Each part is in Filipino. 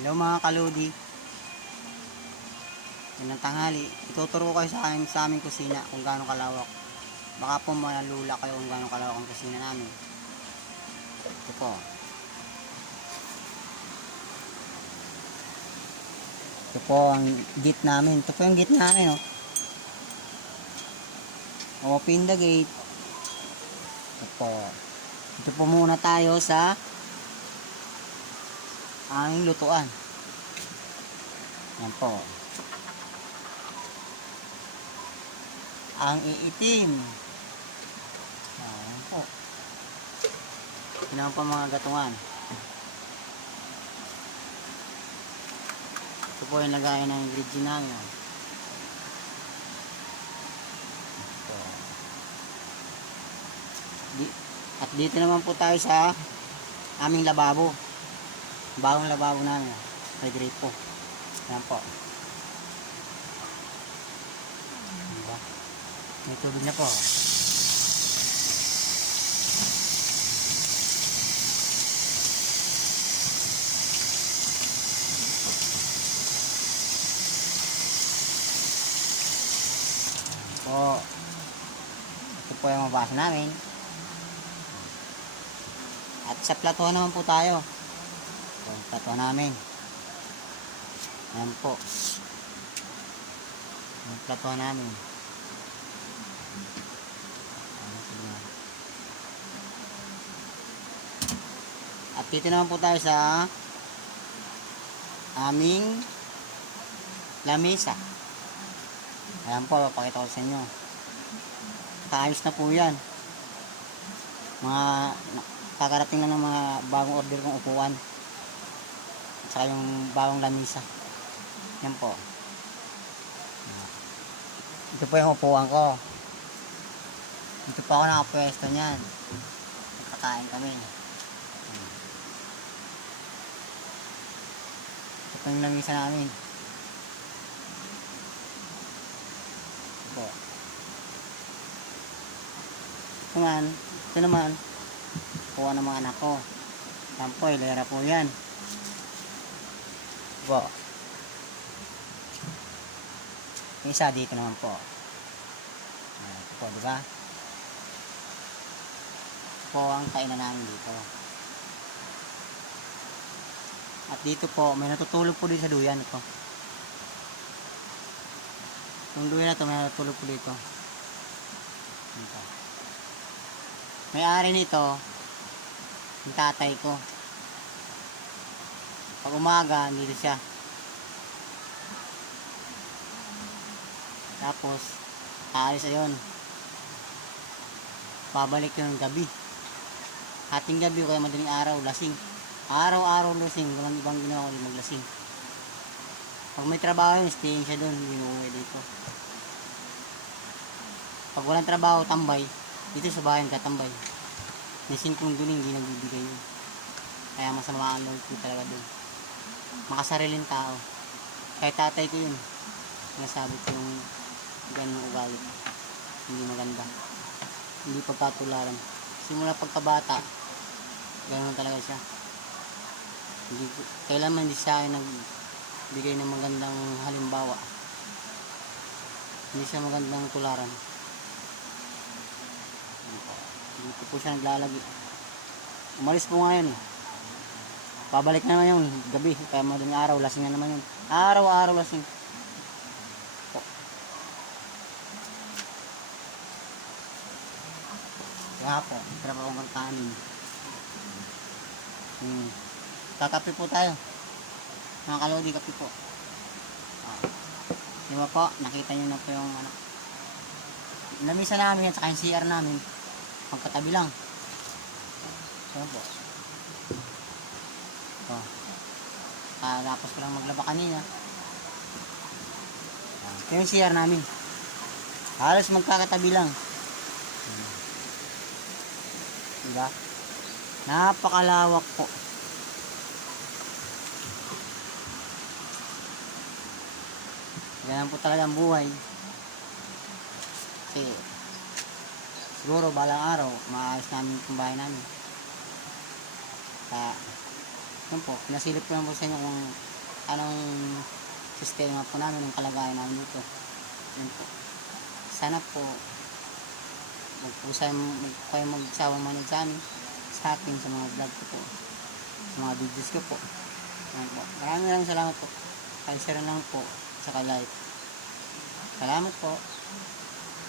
Hello mga kaludi. Yan ang tanghali. Ituturo ko kayo sa aming kusina kung gaano kalawak. Baka po malula kayo kung gaano kalawak ang kusina namin. Ito po. Ito po ang gate namin. Ito po yung gate namin, oh. Open the gate. Ito po. Ito po muna tayo sa aming lutuan. Yan po. Ang iitim. Ayan po. Ito naman po mga gatungan. Ito po yung lagayan ng ingredient namin. Ito. At dito naman po tayo sa aming lababo. Bagong lababo namin. May grate po. Ayan po. Diba? May tubig na po. Po. Ito po yung mabasa namin. At sa plato naman po tayo. Ito yung plato namin. Ayan po. Yung plato namin. At dito naman po tayo sa aming lamesa. Ayan po, pakita ko sa inyo. Kaayos na po yan. Mga kakarating na ng mga bagong order kong upuan. At saka yung bagong lamesa. Yan po. Ito po yung upuan ko. Dito po ako nakapwesto niyan. Nagkakain kami. Ito yung lamesa namin. Ito. Ito naman. Kuha ng mga anak ko. Yan po, hilera po yan. Ito. Yung isa dito naman po. Ito po, diba? Ito po ang kainan namin dito. At dito po, may natutulog po dito sa duyan. Ito. Yung duyan na ito, may natutulog po dito. Ito. May-ari nito, yung tatay ko. Pag umaga, dito siya. Tapos, aalis ayon. Pabalik yun ng gabi. Hating gabi o kaya madaling araw, lasing. Araw-araw lasing, walang ibang ginawa kundi maglasing. Pag may trabaho yun, staying siya doon, hindi umuwi dito. Pag walang trabaho, tambay. Dito sa bahay katambay. May 5 doon, hindi nagbibigay yun. Kaya masama ang loob ko talaga doon. Makasariling tao. Kahit tatay ko yun, nasabi ko yung ganun ugali. Hindi maganda. Hindi pagkatularan. Simula pagkabata, ganun talaga siya. Kailanman hindi siya ay nagbigay ng magandang halimbawa. Hindi siya magandang tularan. Dito po siya naglalagi. Umalis po ngayon eh. Pabalik na naman yung gabi. Kaya madaling araw, lasing na naman yun. Araw-araw lasing. Kaya po, tira pa akong kanin. Kakape po tayo. Mga kalodi, kape po. Diba po, nakita nyo na po yung lamisa namin at saka yung CR namin. Pagkatabi lang. So po. Ito. Tapos ko lang maglaba kanina. Ito yung CR namin. Halos magkakatabi lang. Diba? Napakalawak po. Ganyan po talaga ang buhay. Kasi siguro balang araw maayos namin itong bahay namin. Kaya Yun po, nasilip ko lang po sa inyo kung anong sistema po namin, ng kalagayan namin dito. Yun po. Sana po, huwag po kayo magsawang manood sa amin, sa akin, sa mga vlog ko po, sa mga videos ko po. Yan po. Maraming salamat po. Share lang po, sa like. Salamat po,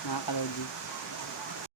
mga kalodi.